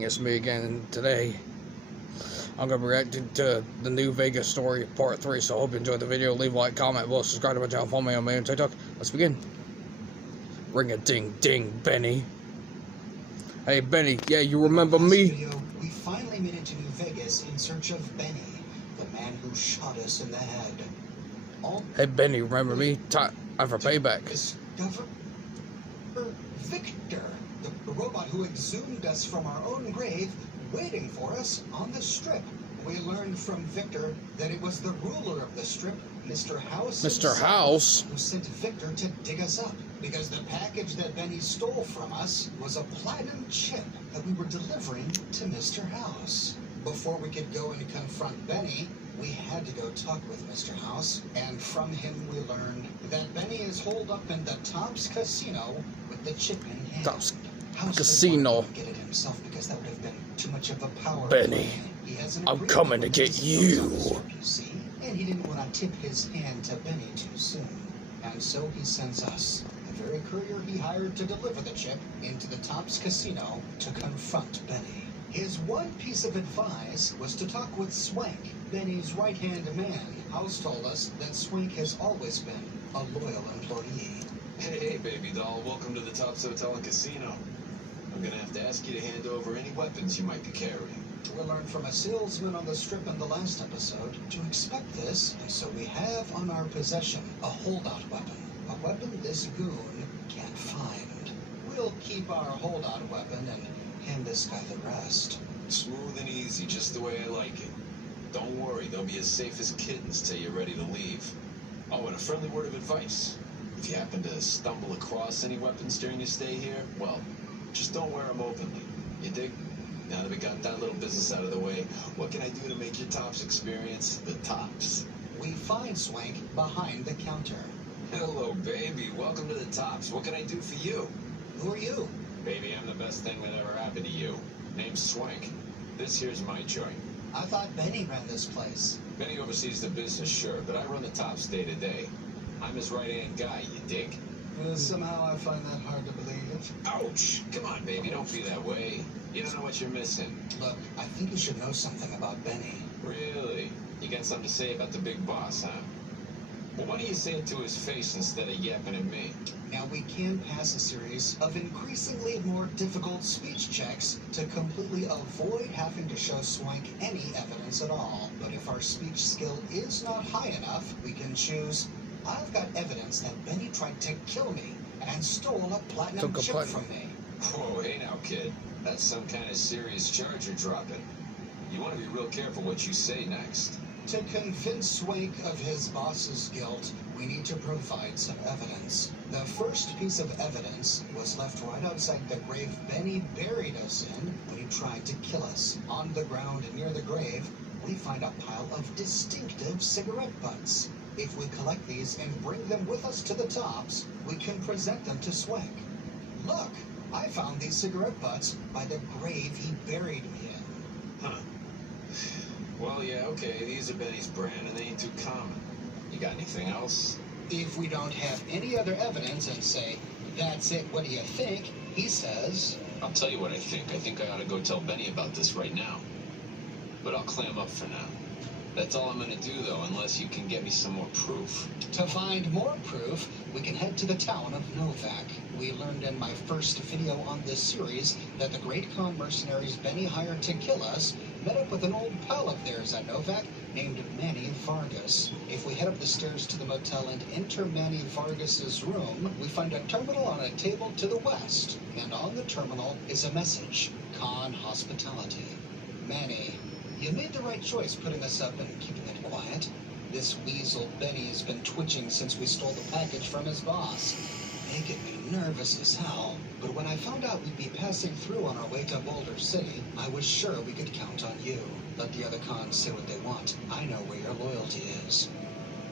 It's me again, and today I'm going to be reacting to the New Vegas story part 3, so I hope you enjoyed the video. Leave a like, comment, below, subscribe to my channel, follow me on my own TikTok. Let's begin. Ring a ding ding, Benny. Hey Benny, yeah, you remember me? Video, we finally made it to New Vegas in search of Benny, the man who shot us in the head. Hey Benny, remember me? Time for payback. Discover Victor, the robot who exhumed us from our own grave, waiting for us on the Strip. We learned from Victor that it was the ruler of the Strip, Mr. House. Mr. House? Who sent Victor to dig us up, because the package that Benny stole from us was a platinum chip that we were delivering to Mr. House. Before we could go and confront Benny, we had to go talk with Mr. House, and from him we learned that Benny is holed up in the Tops Casino with the chip in hand. Tops House Casino. didn't get it himself because that would have been too much of a power. Benny, He has an I'm agreement coming to with get Mr. you. House, you see, and he didn't want to tip his hand to Benny too soon. And so he sends us, the very courier he hired to deliver the chip, into the Tops Casino to confront Benny. His one piece of advice was to talk with Swank, Benny's right-hand man. House told us that Swank has always been a loyal employee. Hey, baby doll, welcome to the Tops Hotel and Casino. I'm gonna have to ask you to hand over any weapons you might be carrying. We learned from a salesman on the Strip in the last episode to expect this, and so we have on our possession a holdout weapon. A weapon this goon can't find. We'll keep our holdout weapon and hand this guy the rest. Smooth and easy, just the way I like it. Don't worry, they'll be as safe as kittens till you're ready to leave. Oh, and a friendly word of advice. If you happen to stumble across any weapons during your stay here, well, just don't wear them openly. You dig? Now that we got that little business out of the way, what can I do to make your Tops experience the tops? We find Swank behind the counter. Hello, baby. Welcome to the Tops. What can I do for you? Who are you? Baby, I'm the best thing that ever happened to you. Name's Swank. This here's my joint. I thought Benny ran this place. Benny oversees the business, sure, but I run the Tops day to day. I'm his right-hand guy, you dig? Somehow I find that hard to believe. Ouch! Come on, baby, don't be that way. You don't know what you're missing. Look, I think you should know something about Benny. Really? You got something to say about the big boss, huh? Well, why don't you say it to his face instead of yapping at me? Now, we can pass a series of increasingly more difficult speech checks to completely avoid having to show Swank any evidence at all. But if our speech skill is not high enough, we can choose, I've got evidence that Benny tried to kill me and stole a platinum chip from me. Whoa, hey now, kid. That's some kind of serious charge you're dropping. You want to be real careful what you say next. To convince Swank of his boss's guilt, we need to provide some evidence. The first piece of evidence was left right outside the grave Benny buried us in when he tried to kill us. On the ground near the grave, we find a pile of distinctive cigarette butts. If we collect these and bring them with us to the Tops, we can present them to Swank. Look, I found these cigarette butts by the grave he buried me in. Huh. Well, yeah, okay, these are Benny's brand, and they ain't too common. You got anything else? If we don't have any other evidence and say, that's it, what do you think? He says, I'll tell you what I think. I think I ought to go tell Benny about this right now. But I'll clam up for now. That's all I'm gonna do, though, unless you can get me some more proof. To find more proof, we can head to the town of Novak. We learned in my first video on this series that the Great Khan mercenaries Benny hired to kill us met up with an old pal of theirs at Novak named Manny Vargas. If we head up the stairs to the motel and enter Manny Vargas's room, we find a terminal on a table to the west. And on the terminal is a message, Khan Hospitality. Manny, you made the right choice putting us up and keeping it quiet. This weasel Benny has been twitching since we stole the package from his boss. Making me nervous as hell. But when I found out we'd be passing through on our way to Boulder City, I was sure we could count on you. Let the other cons say what they want. I know where your loyalty is.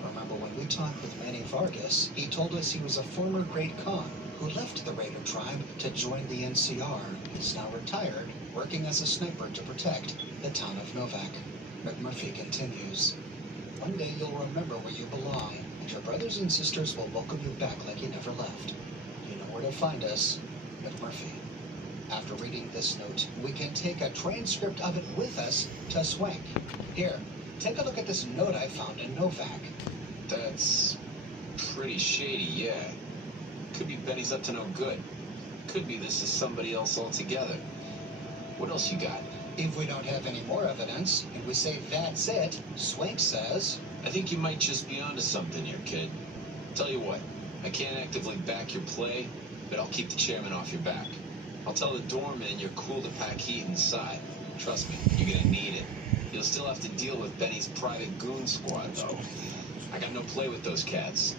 Remember when we talked with Manny Vargas, he told us he was a former Great Khan who left the Raider tribe to join the NCR. He's now retired, working as a sniper to protect the town of Novak. McMurphy continues. One day you'll remember where you belong, and your brothers and sisters will welcome you back like you never left. You know where to find us, McMurphy. After reading this note, we can take a transcript of it with us to Swank. Here, take a look at this note I found in Novak. That's pretty shady, yeah. Could be Benny's up to no good. Could be this is somebody else altogether. What else you got? If we don't have any more evidence, and we say that's it, Swank says, I think you might just be onto something here, kid. Tell you what, I can't actively back your play, but I'll keep the chairman off your back. I'll tell the doorman you're cool to pack heat inside. Trust me, you're gonna need it. You'll still have to deal with Benny's private goon squad, though. I got no play with those cats.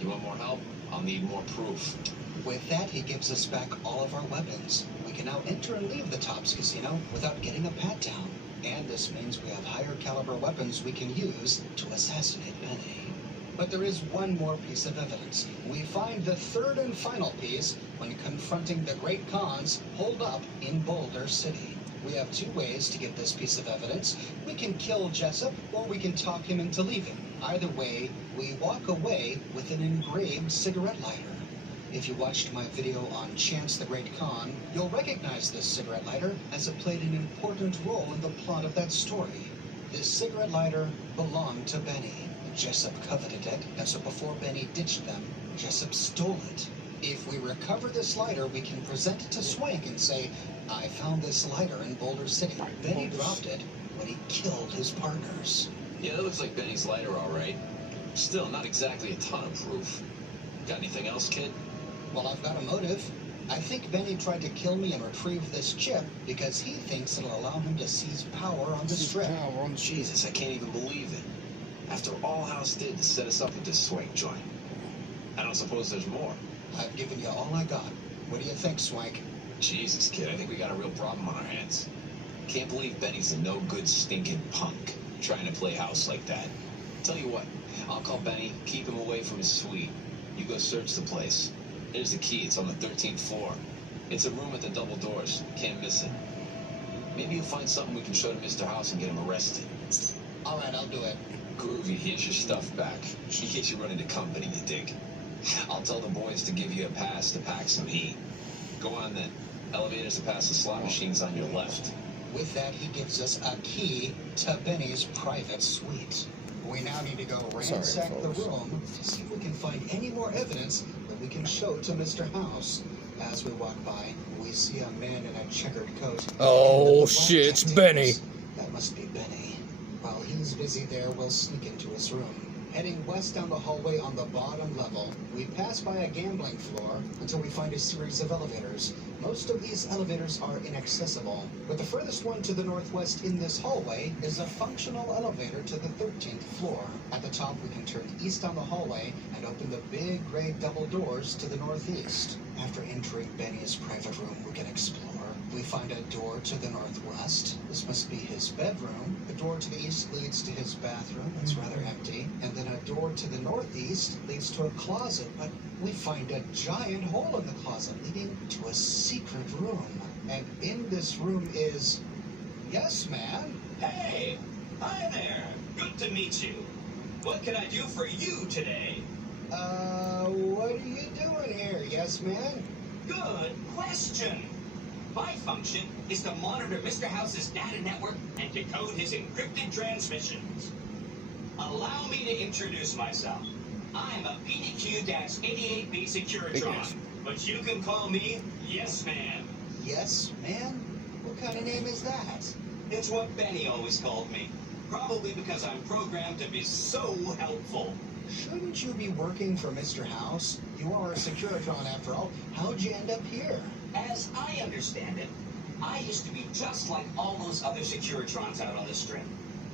You want more help? I'll need more proof. With that, he gives us back all of our weapons. We can now enter and leave the Tops Casino without getting a pat-down. And this means we have higher caliber weapons we can use to assassinate Benny. But there is one more piece of evidence. We find the third and final piece when confronting the Great Khans holed up in Boulder City. We have two ways to get this piece of evidence. We can kill Jessup, or we can talk him into leaving. Either way, we walk away with an engraved cigarette lighter. If you watched my video on Chance the Great Khan, you'll recognize this cigarette lighter as it played an important role in the plot of that story. This cigarette lighter belonged to Benny. Jessup coveted it, and so before Benny ditched them, Jessup stole it. If we recover this lighter, we can present it to Swank and say, I found this lighter in Boulder City. Benny dropped it when he killed his partners. Yeah, that looks like Benny's lighter, all right. Still, not exactly a ton of proof. Got anything else, kid? Well, I've got a motive. I think Benny tried to kill me and retrieve this chip because he thinks it'll allow him to seize power on the strip. Jesus, I can't even believe it. After all House did to set us up with this Swank joint. I don't suppose there's more. I've given you all I got. What do you think, Swank? Jesus, kid, I think we got a real problem on our hands. Can't believe Benny's a no-good stinking punk trying to play house like that. Tell you what, I'll call Benny, keep him away from his suite. You go search the place. There's the key, it's on the 13th floor. It's a room with the double doors, can't miss it. Maybe you'll find something we can show to Mr. House and get him arrested. All right, I'll do it. Groovy, here's your stuff back, in case you run into company, you dig. I'll tell the boys to give you a pass to pack some heat. Go on then. Elevators to pass the slot machines on your left. With that, he gives us a key to Benny's private suite. We now need to go ransack the room to see if we can find any more evidence that we can show to Mr. House. As we walk by, we see a man in a checkered coat. Oh shit, it's Benny. That must be Benny. While he's busy there, we'll sneak into his room. Heading west down the hallway on the bottom level, we pass by a gambling floor until we find a series of elevators. Most of these elevators are inaccessible, but the furthest one to the northwest in this hallway is a functional elevator to the 13th floor. At the top, we can turn east down the hallway and open the big gray double doors to the northeast. After entering Benny's private room, we can explore. We find a door to the northwest. This must be his bedroom. The door to the east leads to his bathroom. It's rather empty. And then a door to the northeast leads to a closet, but we find a giant hole in the closet leading to a secret room. And in this room is... Yes, man? Hey! Hi there! Good to meet you. What can I do for you today? What are you doing here, yes, man? Good question. My function is to monitor Mr. House's data network and decode his encrypted transmissions. Allow me to introduce myself. I'm a PDQ-88B Securitron, but you can call me Yes Man. Yes, man? What kind of name is that? It's what Benny always called me, probably because I'm programmed to be so helpful. Shouldn't you be working for Mr. House? You are a Securitron after all. How'd you end up here? As I understand it, I used to be just like all those other Securitrons out on the strip.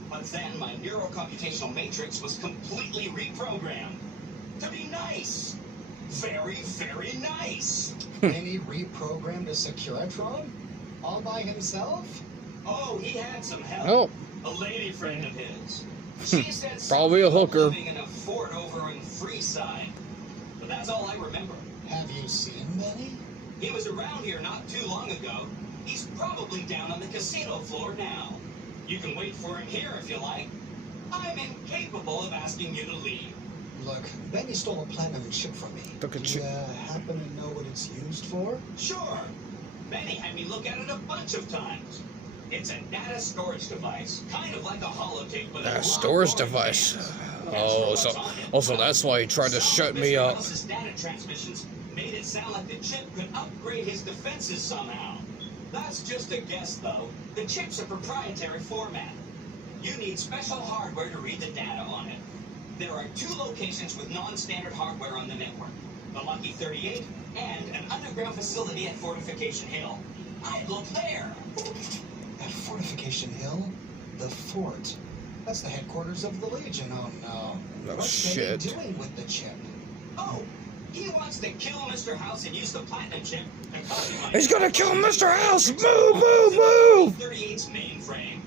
But then my neurocomputational matrix was completely reprogrammed to be nice. Very, very nice. And he reprogrammed a Securitron? All by himself? Oh, he had some help. Oh. A lady friend of his. She said Probably a something about hooker. living in a fort over in Freeside. But that's all I remember. Have you seen Benny? He was around here not too long ago. He's probably down on the casino floor now. You can wait for him here if you like. I'm incapable of asking you to leave. Look, Benny stole a platinum chip from me. Took a Do chip. you happen to know what it's used for? Sure. Benny had me look at it a bunch of times. It's a data storage device, kind of like a holotape, but a storage lot more device. advanced. Oh, so also that's why he tried to shut me up. House's data transmissions made it sound like the chip could upgrade his defenses somehow. That's just a guess, though. The chip's a proprietary format. You need special hardware to read the data on it. There are 2 locations with non-standard hardware on the network. The Lucky 38 and an underground facility at Fortification Hill. I'd look there. At Fortification Hill? The fort. That's the headquarters of the Legion. Oh no. Oh, What's shit. Benny doing with the chip? Oh, he wants to kill Mr. House and use the platinum chip to copy my... He's gonna kill Mr. House! Move, move, move! 38's mainframe.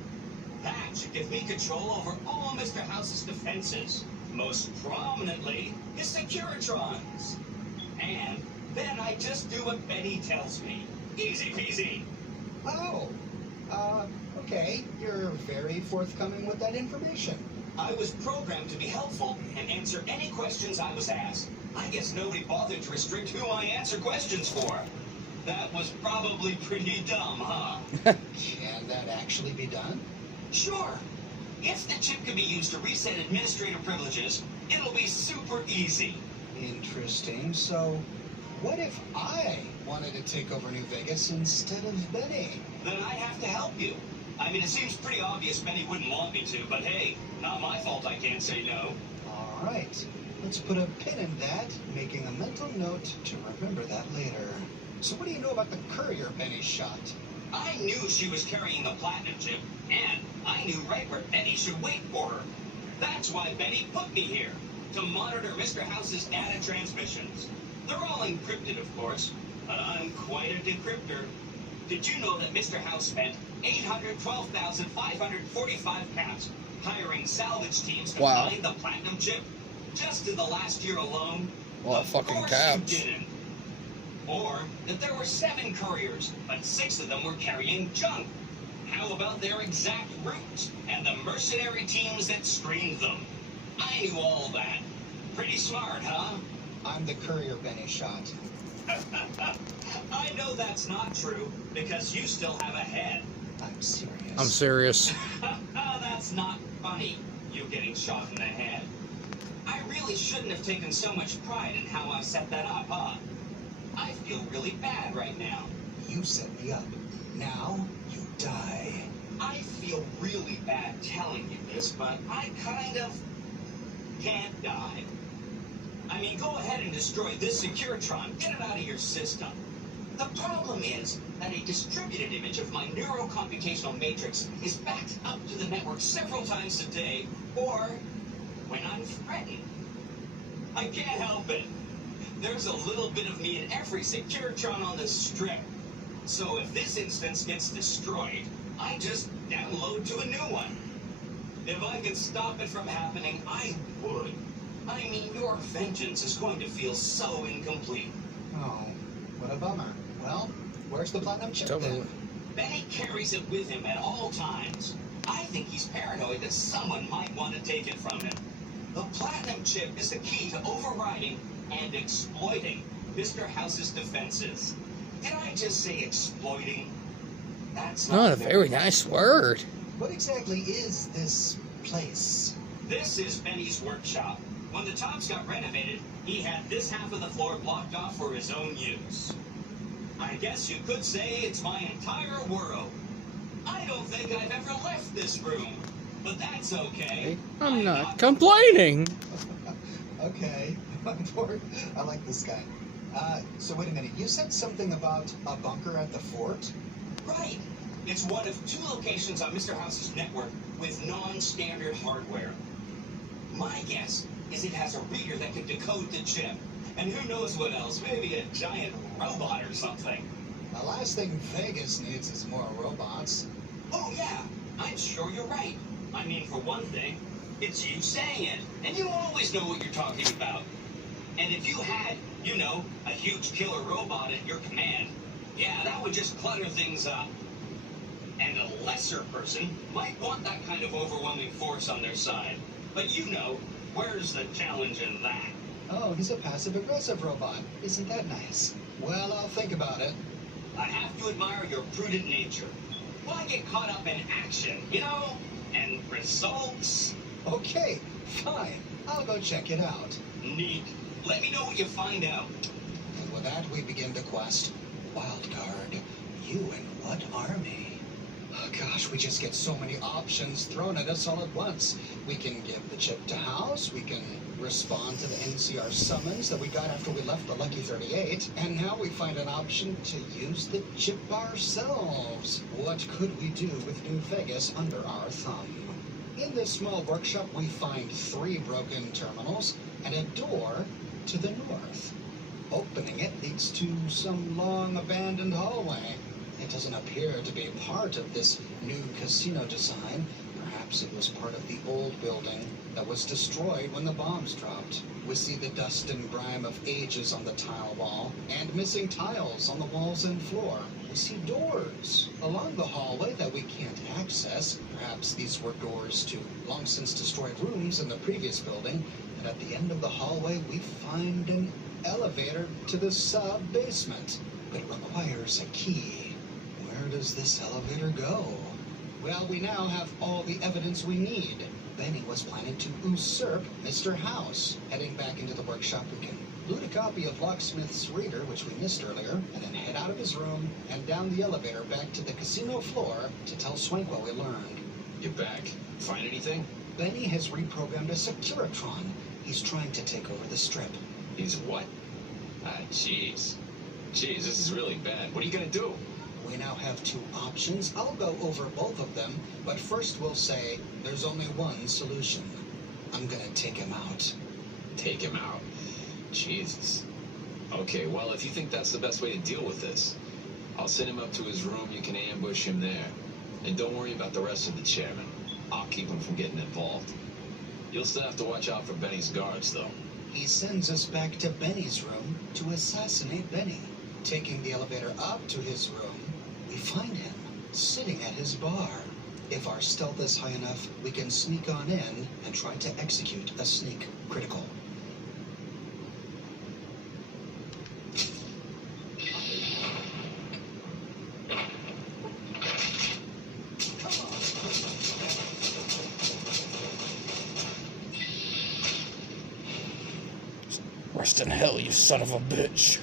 That should give me control over all Mr. House's defenses. Most prominently, his Securitrons. And then I just do what Benny tells me. Easy peasy. Oh. Okay. You're very forthcoming with that information. I was programmed to be helpful and answer any questions I was asked. I guess nobody bothered to restrict who I answer questions for. That was probably pretty dumb, huh? Can that actually be done? Sure. If the chip can be used to reset administrative privileges, it'll be super easy. Interesting. So, what if I wanted to take over New Vegas instead of Benny? Then I'd have to help you. I mean, it seems pretty obvious Benny wouldn't want me to, but hey, not my fault I can't say no. All right. Let's put a pin in that, making a mental note to remember that later. So what do you know about the courier Benny shot? I knew she was carrying the platinum chip, and I knew right where Benny should wait for her. That's why Benny put me here, to monitor Mr. House's data transmissions. They're all encrypted, of course, but I'm quite a decryptor. Did you know that Mr. House spent 812,545 caps hiring salvage teams to Wow. find the platinum chip? Just in the last year alone? Well, Of fucking course caps. you didn't. Or that there were 7 couriers, but 6 of them were carrying junk. How about their exact routes and the mercenary teams that screened them? I knew all that. Pretty smart, huh? I'm the courier Benny shot. I know that's not true, because you still have a head. I'm serious. I'm serious. That's not funny, you getting shot in the head. I really shouldn't have taken so much pride in how I set that up, huh? I feel really bad right now. You set me up. Now, you die. I feel really bad telling you this, but I kind of can't die. I mean, go ahead and destroy this Securitron. Get it out of your system. The problem is that a distributed image of my neurocomputational matrix is backed up to the network several times a day, or when I'm threatened. I can't help it. There's a little bit of me in every Securitron on the strip. So if this instance gets destroyed, I just download to a new one. If I could stop it from happening, I would. I mean, your vengeance is going to feel so incomplete. Oh, what a bummer. Well, where's the platinum chip Tell me then? what- Benny carries it with him at all times. I think he's paranoid that someone might want to take it from him. The platinum chip is the key to overriding and exploiting Mr. House's defenses. Did I just say exploiting? That's Not a very nice word. What exactly is this place? This is Benny's workshop. When the Tops got renovated, he had this half of the floor blocked off for his own use. I guess you could say it's my entire world. I don't think I've ever left this room, but that's okay. I'm not complaining. Okay, I'm bored. I like this guy. So wait a minute. You said something about a bunker at the fort? Right. It's one of 2 locations on Mr. House's network with non-standard hardware. My guess is it has a reader that can decode the chip. And who knows what else? Maybe a giant robot or something. The last thing Vegas needs is more robots. Oh, yeah. I'm sure you're right. I mean, for one thing, it's you saying it. And you always know what you're talking about. And if you had, you know, a huge killer robot at your command, yeah, that would just clutter things up. And a lesser person might want that kind of overwhelming force on their side. But you know, where's the challenge in that? Oh, he's a passive-aggressive robot. Isn't that nice? Well, I'll think about it. I have to admire your prudent nature. Why get caught up in action, you know? And results? Okay, fine. I'll go check it out. Neat. Let me know what you find out. And with that, we begin the quest. Wildcard, you in what army? Oh, gosh, we just get so many options thrown at us all at once. We can give the chip to House, we can respond to the NCR summons that we got after we left the Lucky 38, and now we find an option to use the chip ourselves. What could we do with New Vegas under our thumb? In this small workshop, we find 3 broken terminals and a door to the north. Opening it leads to some long abandoned hallway. It doesn't appear to be part of this new casino design. Perhaps it was part of the old building that was destroyed when the bombs dropped. We see the dust and grime of ages on the tile wall and missing tiles on the walls and floor. We see doors along the hallway that we can't access. Perhaps these were doors to long since destroyed rooms in the previous building. And at the end of the hallway, we find an elevator to the sub-basement. But it requires a key. Where does this elevator go? Well, we now have all the evidence we need. Benny was planning to usurp Mr. House. Heading back into the workshop, we can loot a copy of Locksmith's Reader, which we missed earlier, and then head out of his room and down the elevator back to the casino floor to tell Swank what we learned. You're back. Find anything? Benny has reprogrammed a Securitron. He's trying to take over the strip. He's what? Ah, jeez. Jeez, this is really bad. What are you gonna do? We now have 2 options. I'll go over both of them, but first we'll say there's only one solution. I'm gonna take him out. Take him out. Jesus. Okay, well, if you think that's the best way to deal with this, I'll send him up to his room. You can ambush him there. And don't worry about the rest of the chairman. I'll keep him from getting involved. You'll still have to watch out for Benny's guards, though. He sends us back to Benny's room to assassinate Benny. Taking the elevator up to his room, we find him sitting at his bar. If our stealth is high enough, we can sneak on in and try to execute a sneak critical. Rest in hell, you son of a bitch.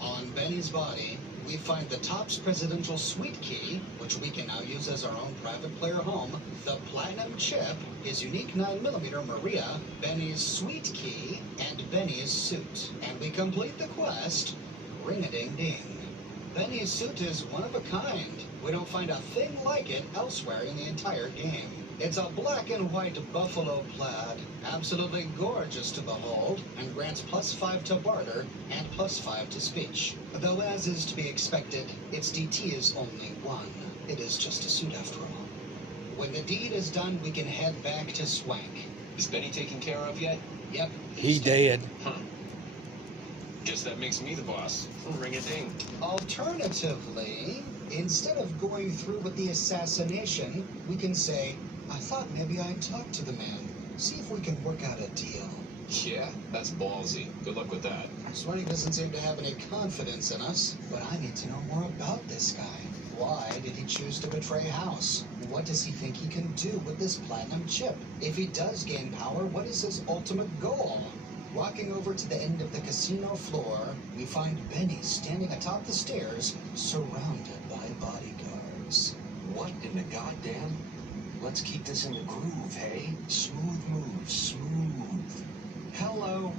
On Benny's body, we find the Topps Presidential Suite key, which we can now use as our own private player home, the Platinum chip, his unique 9mm Maria, Benny's suite key, and Benny's suit. And we complete the quest, ring-a-ding-ding. Benny's suit is one of a kind. We don't find a thing like it elsewhere in the entire game. It's a black and white buffalo plaid, absolutely gorgeous to behold, and grants +5 to barter and +5 to speech. Though, as is to be expected, its DT is only 1. It is just a suit after all. When the deed is done, we can head back to Swank. Is Benny taken care of yet? Yep. He dead. Huh. Guess that makes me the boss. Ring-a-ding. Alternatively, instead of going through with the assassination, we can say, I thought maybe I'd talk to the man, see if we can work out a deal. Yeah, that's ballsy. Good luck with that. Swank doesn't seem to have any confidence in us, but I need to know more about this guy. Why did he choose to betray House? What does he think he can do with this platinum chip? If he does gain power, what is his ultimate goal? Walking over to the end of the casino floor, we find Benny standing atop the stairs, surrounded by bodyguards. What in the goddamn? Let's keep this in the groove, hey? Smooth moves, smooth. Hello?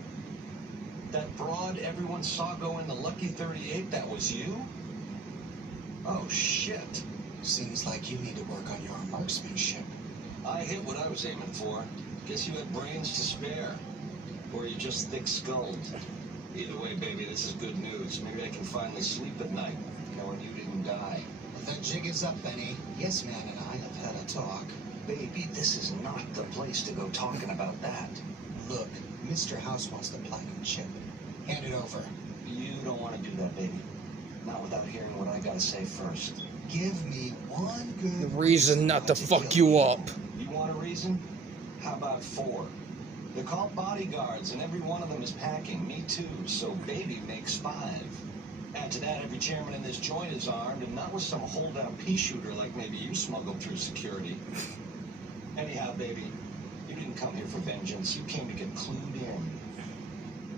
That broad everyone saw go in the Lucky 38, that was you? Oh, shit. Seems like you need to work on your marksmanship. I hit what I was aiming for. Guess you had brains to spare. Or you're just thick-skulled. Either way, baby, this is good news. Maybe I can finally sleep at night, knowing you didn't die. The jig is up, Benny. Yes, Man and I have had a talk. Baby, this is not the place to go talking about that. Look, Mr. House wants the platinum chip. Hand it over. You don't want to do that, baby. Not without hearing what I gotta say first. Give me one good Reason not to fuck kill you me. up. You want a reason? How about 4? They're called bodyguards, and every one of them is packing. Me too, so baby makes 5. Add to that, every chairman in this joint is armed, and not with some holdout pea shooter like maybe you smuggled through security. Anyhow, baby, you didn't come here for vengeance. You came to get clued in.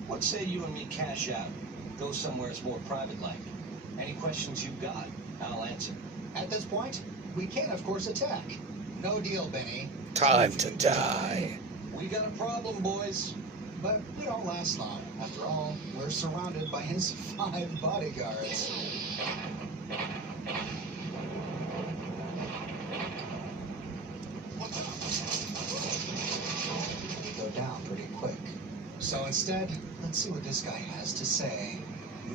What say you and me cash out? Go somewhere it's more private-like. Any questions you've got, I'll answer. At this point, we can, of course, attack. No deal, Benny. Time to die. We got a problem, boys. But we don't last long. After all, we're surrounded by his 5 bodyguards. They go down pretty quick. So instead, let's see what this guy has to say.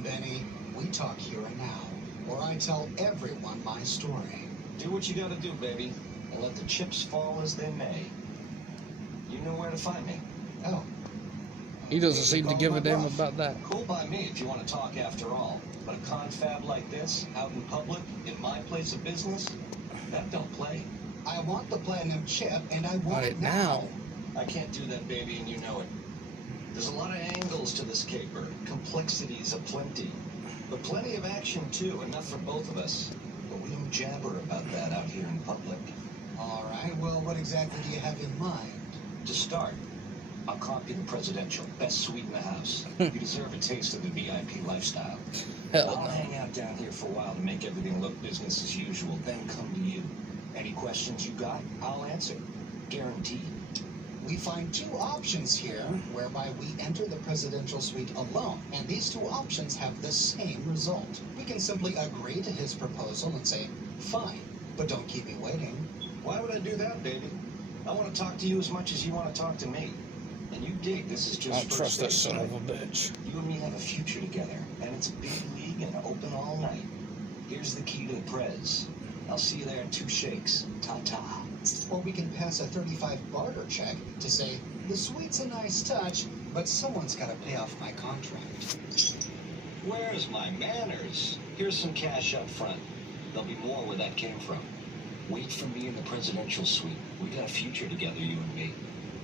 Benny, we talk here and now, or I tell everyone my story. Do what you gotta do, baby, and let the chips fall as they may. You know where to find me. Oh. He doesn't seem to give a damn about that. Cool by me if you want to talk after all. But a confab like this, out in public, in my place of business, that don't play. I want the platinum chip, and I want it now. I can't do that, baby, and you know it. There's a lot of angles to this caper, complexities aplenty. But plenty of action, too, enough for both of us. But we don't jabber about that out here in public. All right, well, what exactly do you have in mind? To start, I'll copy the presidential, best suite in the house. You deserve a taste of the VIP lifestyle. Hell I'll no. hang out down here for a while to make everything look business as usual, then come to you. Any questions you got, I'll answer. Guaranteed. We find 2 options here, whereby we enter the presidential suite alone, and these 2 options have the same result. We can simply agree to his proposal and say, fine, but don't keep me waiting. Why would I do that, baby? I want to talk to you as much as you want to talk to me. And you dig this is just I don't trust that son of a bitch. You and me have a future together, and it's a big league and open all night. Here's the key to the Prez. I'll see you there in 2 shakes. Ta-ta. Or we can pass a 35 barter check to say, the suite's a nice touch, but someone's got to pay off my contract. Where's my manners? Here's some cash up front. There'll be more where that came from. Wait for me in the presidential suite. We got a future together, you and me.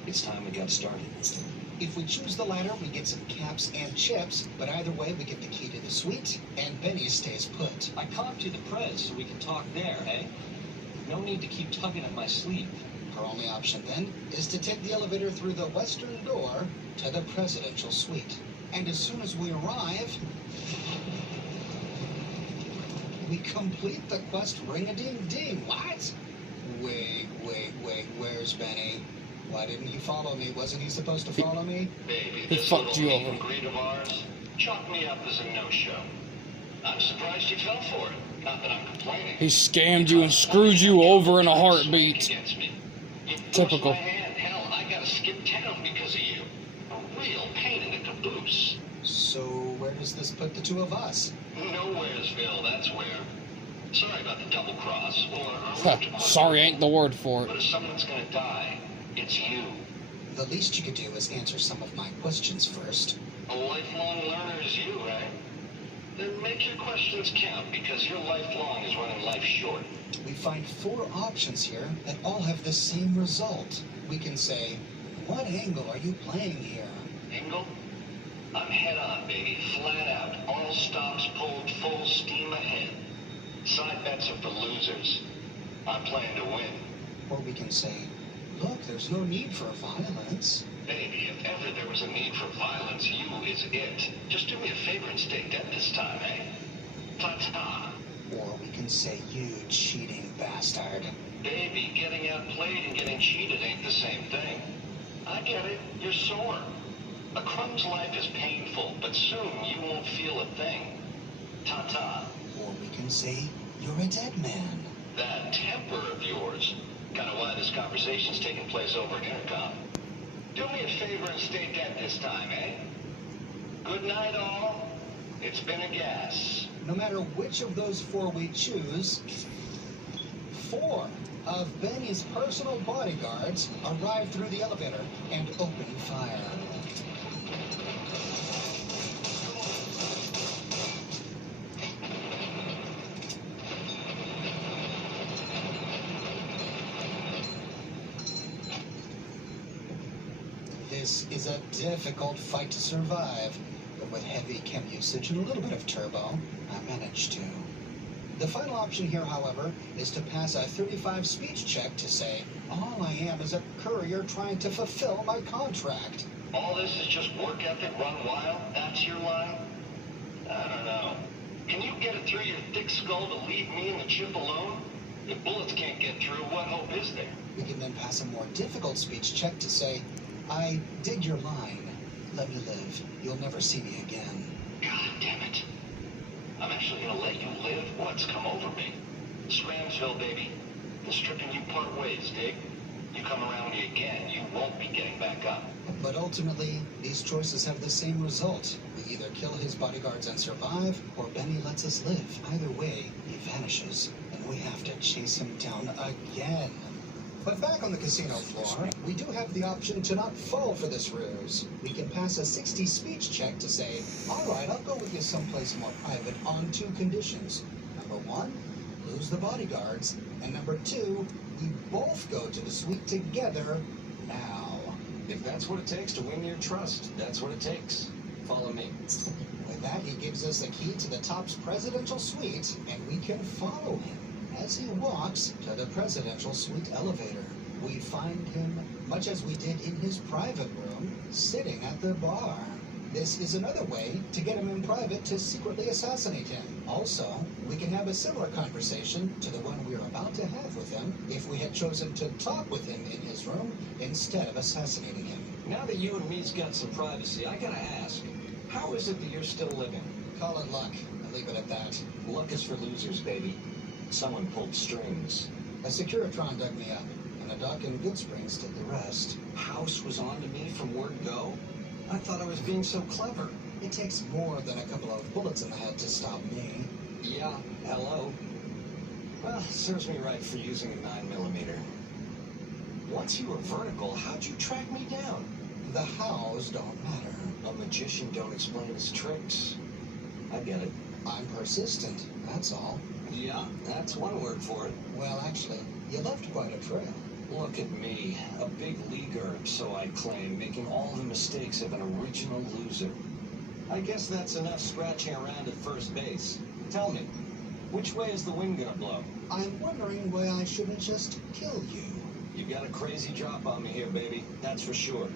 It's time we got started. If we choose the latter, we get some caps and chips, but either way, we get the key to the suite, and Benny stays put. I comped you the Prez so we can talk there, eh? No need to keep tugging at my sleeve. Our only option then is to take the elevator through the western door to the presidential suite. And as soon as we arrive, we complete the quest ring-a-ding-ding. What? Wait, where's Benny? Why didn't he follow me? Wasn't he supposed to follow me? Baby, He this fucked little you meet over. and greet of ours chalked me up as a no-show. I'm surprised you fell for it. Not that I'm complaining. He scammed you and screwed you over in a heartbeat. Against me. You forced Typical. my hand. Hell, I gotta skip town because of you. A real pain in the caboose. So where does this put the 2 of us? Nowheresville, that's where. Sorry about the double cross. Sorry ain't the word for But it. if someone's gonna die, it's you. The least you could do is answer some of my questions first. A lifelong learner is you, eh? Then make your questions count, because your lifelong is running life short. We find 4 options here that all have the same result. We can say, what angle are you playing here? Angle? I'm head on, baby. Flat out. All stops pulled, full steam ahead. Side bets are for losers. I'm playing to win. Or we can say, look, there's no need for violence. Baby, if ever there was a need for violence, you is it. Just do me a favor and stay dead this time, eh? Ta-ta. Or we can say, you cheating bastard. Baby, getting outplayed and getting cheated ain't the same thing. I get it. You're sore. A crumb's life is painful, but soon you won't feel a thing. Ta-ta. Or we can say, you're a dead man. That temper of yours. Kinda why this conversation's taking place over intercom. Do me a favor and stay dead this time, eh? Good night, all. It's been a gas. No matter which of those 4 we choose, 4 of Benny's personal bodyguards arrive through the elevator and open fire. This is a difficult fight to survive, but with heavy chem usage and a little bit of turbo, I managed to. The final option here, however, is to pass a 35 speech check to say, all I am is a courier trying to fulfill my contract. All this is just work ethic run wild? That's your line? I don't know. Can you get it through your thick skull to leave me and the chip alone? If bullets can't get through, what hope is there? We can then pass a more difficult speech check to say, I dig your line. Let me live. You'll never see me again. God damn it. I'm actually gonna let you live? What's come over me? Scramsville, baby. The stripping you part ways, dig? You come around me again, you won't be getting back up. But ultimately, these choices have the same result. We either kill his bodyguards and survive, or Benny lets us live. Either way, he vanishes, and we have to chase him down again. But back on the casino floor, we do have the option to not fall for this ruse. We can pass a 60 speech check to say, all right, I'll go with you someplace more private on 2 conditions. Number 1, lose the bodyguards. And number 2, we both go to the suite together now. If that's what it takes to win your trust, that's what it takes. Follow me. With that, he gives us a key to the top's presidential suite, and we can follow him as he walks to the presidential suite elevator. We find him, much as we did in his private room, sitting at the bar. This is another way to get him in private to secretly assassinate him. Also, we can have a similar conversation to the one we are about to have with him if we had chosen to talk with him in his room instead of assassinating him. Now that you and me's got some privacy, I gotta ask, how is it that you're still living? Call it luck. I'll leave it at that. Luck is for losers, baby. Someone pulled strings. A Securitron dug me up, and a doc in Goodsprings did the rest. House was on to me from word go? I thought I was being so clever. It takes more than a couple of bullets in the head to stop me. Yeah, hello. Well, serves me right for using a 9mm. Once you were vertical, how'd you track me down? The hows don't matter. A magician don't explain his tricks. I get it. I'm persistent, that's all. Yeah, that's one word for it. Well, actually, you left quite a trail. Look at me, a big leaguer, so I claim, making all the mistakes of an original loser. I guess that's enough scratching around at first base. Tell me, which way is the wind gonna blow? I'm wondering why I shouldn't just kill you. You got a crazy drop on me here, baby, that's for sure.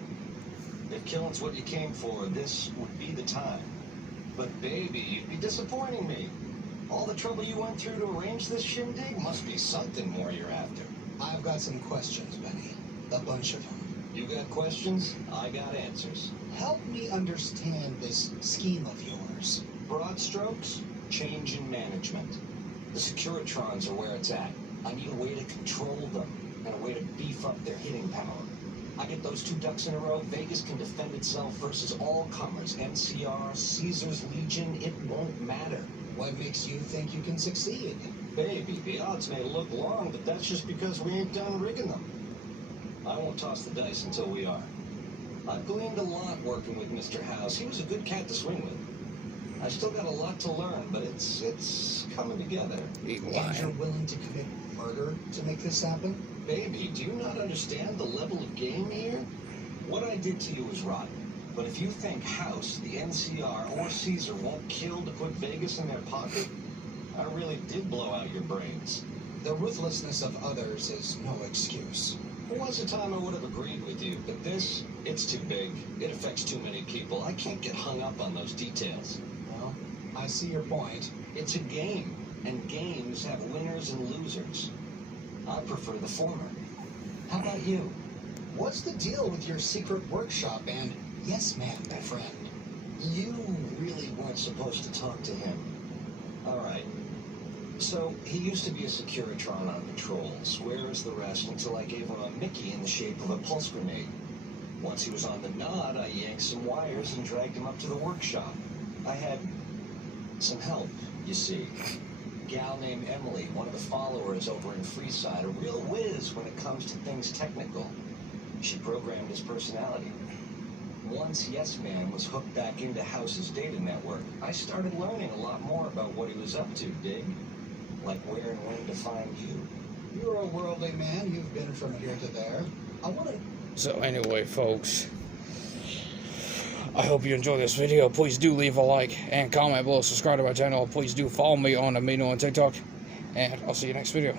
If killing's what you came for, this would be the time. But baby, you'd be disappointing me. All the trouble you went through to arrange this shindig must be something more you're after. I've got some questions, Benny. A bunch of them. You got questions, I got answers. Help me understand this scheme of yours. Broad strokes, change in management. The Securitrons are where it's at. I need a way to control them, and a way to beef up their hitting power. I get those 2 ducks in a row, Vegas can defend itself versus all comers. NCR, Caesar's Legion, it won't matter. What makes you think you can succeed? Baby, the odds may look long, but that's just because we ain't done rigging them. I won't toss the dice until we are. I've gleaned a lot working with Mr. House. He was a good cat to swing with. I still got a lot to learn, but it's coming together. And you're willing to commit murder to make this happen? Baby, do you not understand the level of game here? What I did to you was rotten. But if you think House, the NCR, or Caesar won't kill to put Vegas in their pocket, I really did blow out your brains. The ruthlessness of others is no excuse. There was a time I would have agreed with you, but this, it's too big. It affects too many people. I can't get hung up on those details. Well, I see your point. It's a game, and games have winners and losers. I prefer the former. How about you? What's the deal with your secret workshop and yes man, my friend? You really weren't supposed to talk to him. All right. So, he used to be a Securitron on patrol, square as the rest, until I gave him a Mickey in the shape of a pulse grenade. Once he was on the nod, I yanked some wires and dragged him up to the workshop. I had some help, you see. A gal named Emily, one of the followers over in Freeside, a real whiz when it comes to things technical. She programmed his personality. Once Yes Man was hooked back into House's data network, I started learning a lot more about what he was up to, dig? Like where and when to find you. You're a worldly man. You've been from here to there. I want to... So anyway, folks, I hope you enjoy this video. Please do leave a like and comment below. Subscribe to my channel. Please do follow me on Amino and TikTok. And I'll see you next video.